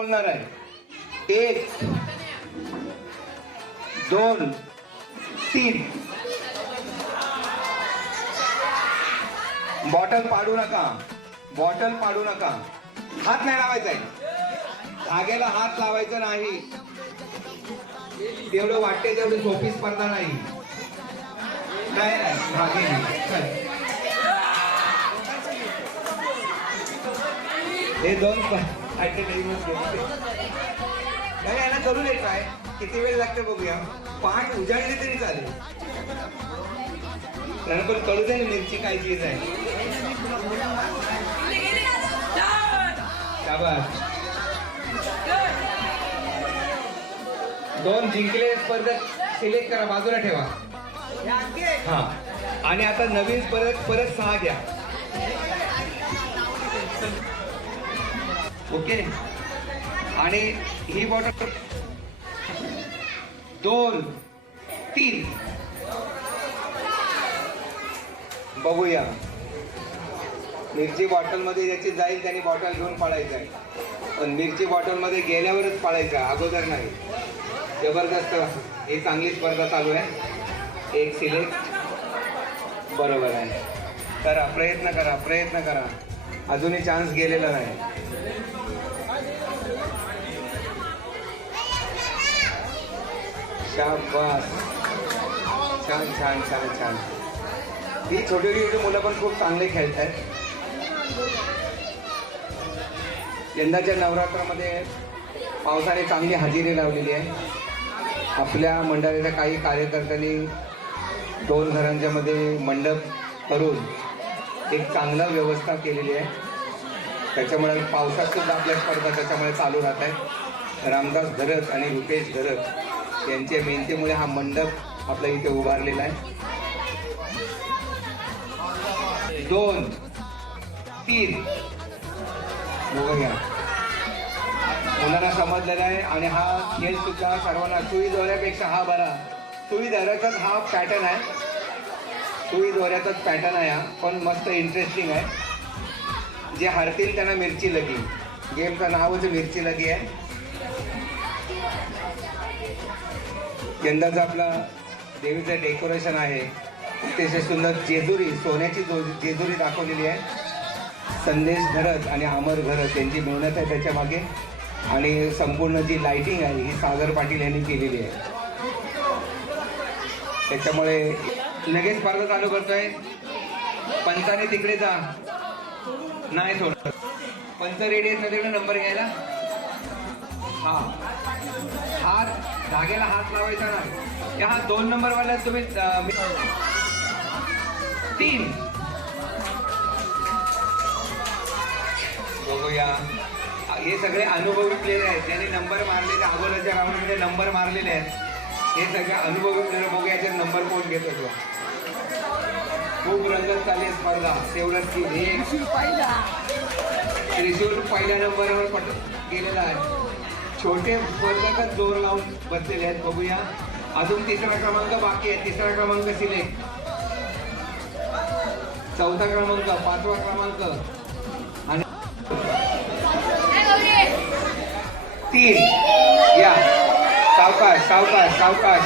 बोलणार आहे. एक दोन तीन. बॉटल पाडू नका. बॉटल पाडू नका. हात नाही लावायचा आहे. धाग्याला हात लावायचा नाही. तेवढं वाटते तेवढी सोपी स्पर्धा नाही. काय नाही धागे नाही. हे दोन नाही याला करू नये काय किती वेळ लागते बघूया. पाठ उजाडली तरी चालेल. त्याला पण कळू दे ना मिरची काय चीज आहे दोन जिंकले स्पर्धक सिलेक्ट करा बाजूला ठेवा. हा. आणि आता नवीन परत परत सहा घ्या. ओके? आणि ही बॉटल दोन तीन. बघूया. मिरची बॉटलमध्ये ज्याची जाईल त्याने बॉटल घेऊन पाळायचं आहे. पण मिरची बॉटलमध्ये गेल्यावरच पाळायचं आहे, अगोदर नाही. जबरदस्त. ही चांगली स्पर्धा चालू आहे. एक सिलेक्ट बरोबर आहे. करा प्रयत्न करा प्रयत्न करा. अजूनही चान्स गेलेला नाही. शाबास. छान छान छान छान. ही छोटी छोटी मुलं पण खूप चांगले खेळत आहेत. यंदाच्या नवरात्रामध्ये पावसाने चांगली हजेरी लावलेली आहे. आपल्या मंडळाच्या काही कार्यकर्त्यांनी दोन घरांच्या मध्ये मंडप करून एक चांगला व्यवस्था केलेली आहे. त्याच्यामुळे पावसात सुद्धा आपल्या स्पर्धा त्याच्यामुळे चालू राहत आहेत. रामदास धरत आणि रुपेश धरत त्यांच्या मेहनतीमुळे हा मंडप आपल्या इथे उभारलेला आहे. दोन तीन. बघूया. मुलांना समजलेला आहे आणि हा खेळ सुद्धा सर्वांना सुई दोऱ्यापेक्षा हा बरा. सुई दोऱ्याचाच हा पॅटर्न आहे. सुई दोऱ्याचाच पॅटर्न आहे हा पण मस्त इंटरेस्टिंग आहे. जे हरतील त्यांना मिरची लगी. गेमचं नावच मिरची लगी आहे. यंदाचं आपला देवीचं डेकोरेशन आहे. अतिशय सुंदर जेजुरी सोन्याची जो जेजुरी दाखवलेली आहे. संदेश घरत आणि अमर घरत यांची मेहनत आहे त्याच्यामागे. आणि संपूर्ण जी लाईटिंग आहे ही सागर पाटील यांनी केलेली आहे. त्याच्यामुळे लगेच स्पर्धा चालू करतोय. पंचाने तिकडे जा. नाही थोडं पंच रेडी आहेत ना तिकडे? नंबर घ्यायला? हा. हात धाग्याला हात लावायचा ना या हा दोन नंबर वाल्या तुम्ही तीन. बघूया. हे सगळे अनुभवी प्लेयर आहेत. ज्यांनी नंबर मारलेले अगोदरच्या राऊंडमध्ये नंबर मारलेले आहेत. हे सगळे अनुभवी प्लेयर बघूया याच्यात नंबर कोण घेत होतो खूप रंगत चालली स्पर्धा. तेवढंच की हे त्रिशूर पहिल्या नंबरवर पट गेलेला आहे. छोटे स्पर्धकच जोर लावून बसलेले आहेत बघूया. अजून तिसरा क्रमांक बाकी आहे. तिसरा क्रमांक सिलेक्ट. चौथा क्रमांक पाचवा क्रमांक. आणि तीन. या. सावकाश सावकाश सावकाश.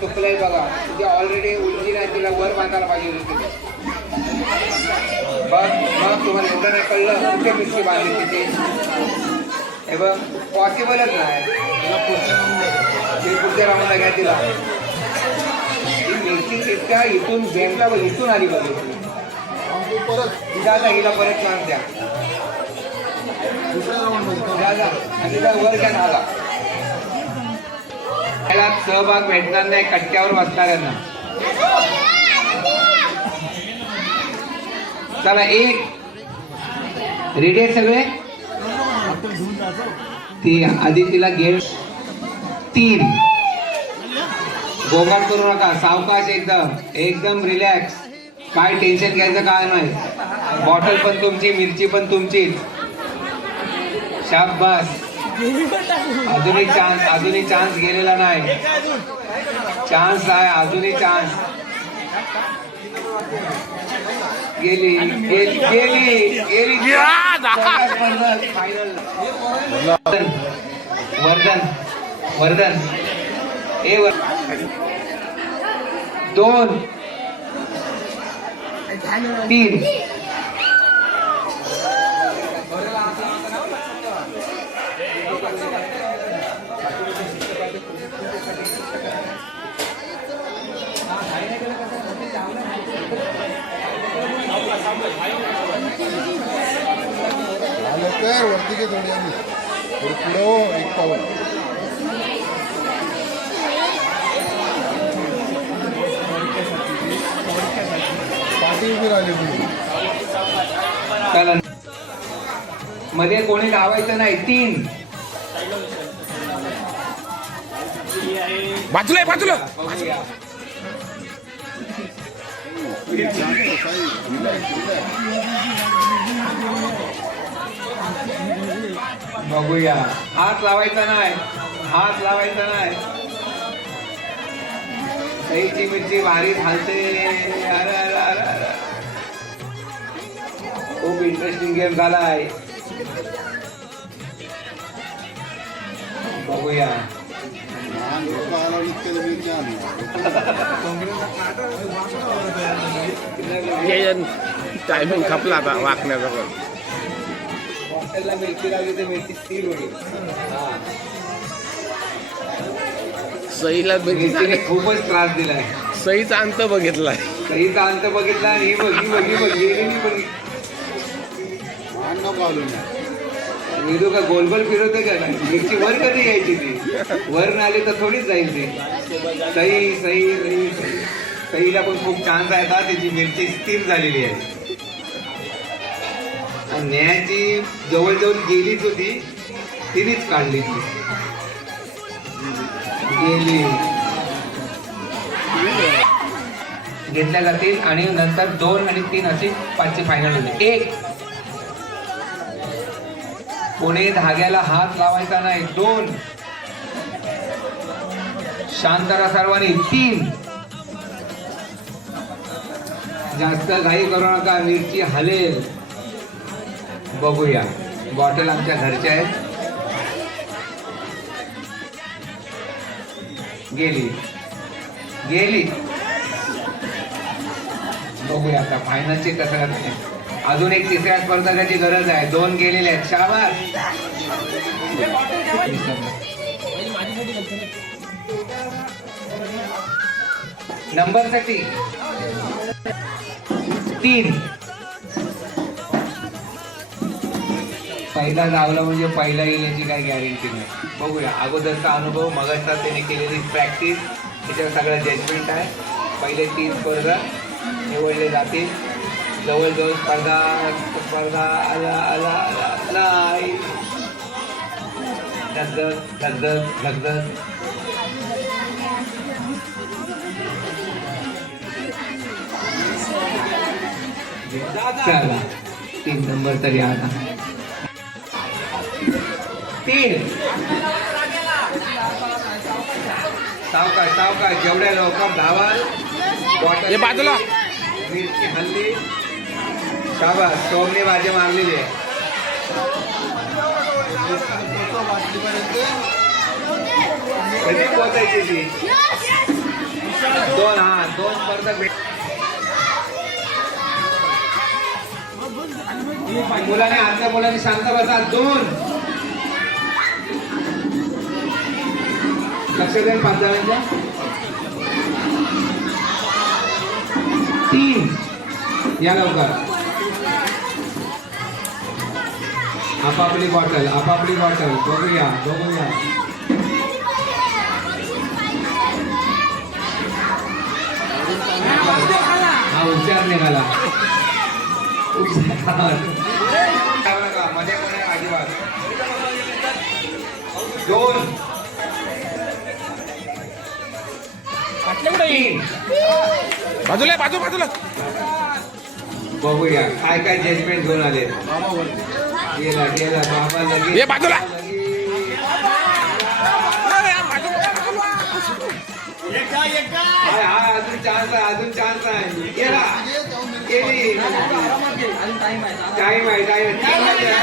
चुकलंय बघा. तुझी ऑलरेडी उलटी नाही तिला वर बांधायला पाहिजे होती. तिथे बघ मग तुम्हाला एवढं कळलं कुठे मिरची बांधली तिथे हे बघ पॉसिबलच नाही. ते पुढच्या राऊंडला घ्या तिला? ही मिरची तितक्या इथून बेंकला बघ इथून आली बघ. तिला आता हिला परत चान्स द्या. जा, जा. आणि तिला वर घ्या नाला. त्याला सहभाग भेटणार नाही कट्ट्यावर बसणाऱ्यांना चला एक. रेडी आहे सगळे? ती आधी तिला घे तीन. गोगाट करू नका. सावकाश एकदम. एकदम रिलॅक्स काय टेन्शन घ्यायचं काय नाही. बॉटल पण तुमची मिरची पण तुमचीच शाबास. अजूनही चान्स अजूनही चान्स गेलेला नाही. चान्स आहे अजूनही चान्स गेली गेली गेली गेली. फायनल वर्धन वर्धन ए दोन तीन. तर वरती घे थोडी आधी थोडी पुढं हो, एक पाऊल. पाठी उभी राहिली तुम्ही. मध्ये कोणी लावायचं नाही तीन. बाजूला आहे, बाजूला. बघूया. हात लावायचा नाही. हात लावायचा नाही. सईची मिरची भारी घालते अरे अरे अरे खूप इंटरेस्टिंग गेम झालाय. बघूया. मिरची आली टायमिंग खपला आता वाकण्याचा पण हॉस्टेलला मिरची लावली तर मिरची स्थिर होईल. हा. सईला मिरचीने खूपच त्रास दिलाय. सईचा अंत बघितलाय. सहीचा अंत बघितला आणि ही बघ बघ बघ गेलेली बघ. लहान नको आलो नाही मी तो का गोल गोल फिरवतो का नाही? मिरची वर कधी यायची ती? वर न आली तर थोडीच जाईल ती. सही सही सई सईला पण खूप चान्स आहे का त्याची मिरची स्थिर झालेली आहे. न्यायाची जवळजवळ गेलीच होती तिनेच काढली ती. गेली. घेतल्या जातील आणि नंतर दोन आणि तीन अशी पाचशे फायनल होते. एक कोणी धाग्याला हात लावायचा नाही. दोन. शांत सर्वांनी. तीन. जास्त घाई करू नका मिरची हलेल. बघूया. बॉटल आमच्या घरच्या आहेत. गेली. गेली. बघूया आता फायनलची कसं नाही अजून एक तिसऱ्या स्पर्धकाची गरज आहे. दोन गेलेले आहेत. शाबास! नंबरसाठी तीन. पहिला धावला म्हणजे पहिला येईल याची काही गॅरंटी नाही. बघूया. अगोदरचा अनुभव मगाचा त्याने केलेली प्रॅक्टिस त्याच्यावर सगळं जजमेंट आहे. पहिले तीन स्पर्धा निवडले जातील. जवळजवळ स्पर्धा स्पर्धा आला आला आला नाही धगधग धगधग धगधग चला. तीन नंबर तरी आला तीन. सावकाश सावकाश जेवढ्या लवकर धावाल बॉटल बाजूला. मिरची हल्ली. शाबास सोमने बाजी मारलेली. आहे कधी पोहोचायची ती? दोन हा दोन स्पर्धक भेट मुलाने आजच्या मुलाने शांत बसा. दोन. लक्ष द्या पाच जणांच्या. तीन. या लवकर. आपापली बॉटल आपापली बॉटल बघूया बघूया. हा उच्चार निघाला. मध्ये अजिबात दोन. बाजूला बाजू बाजूला. बघूया काय काय जजमेंट घेऊन आले. गेला गेला ये बाजूला. हाय हाय अजून चान्स आहे अजून चान्स आहे. गेला टाइम आहे. टाइम आहे.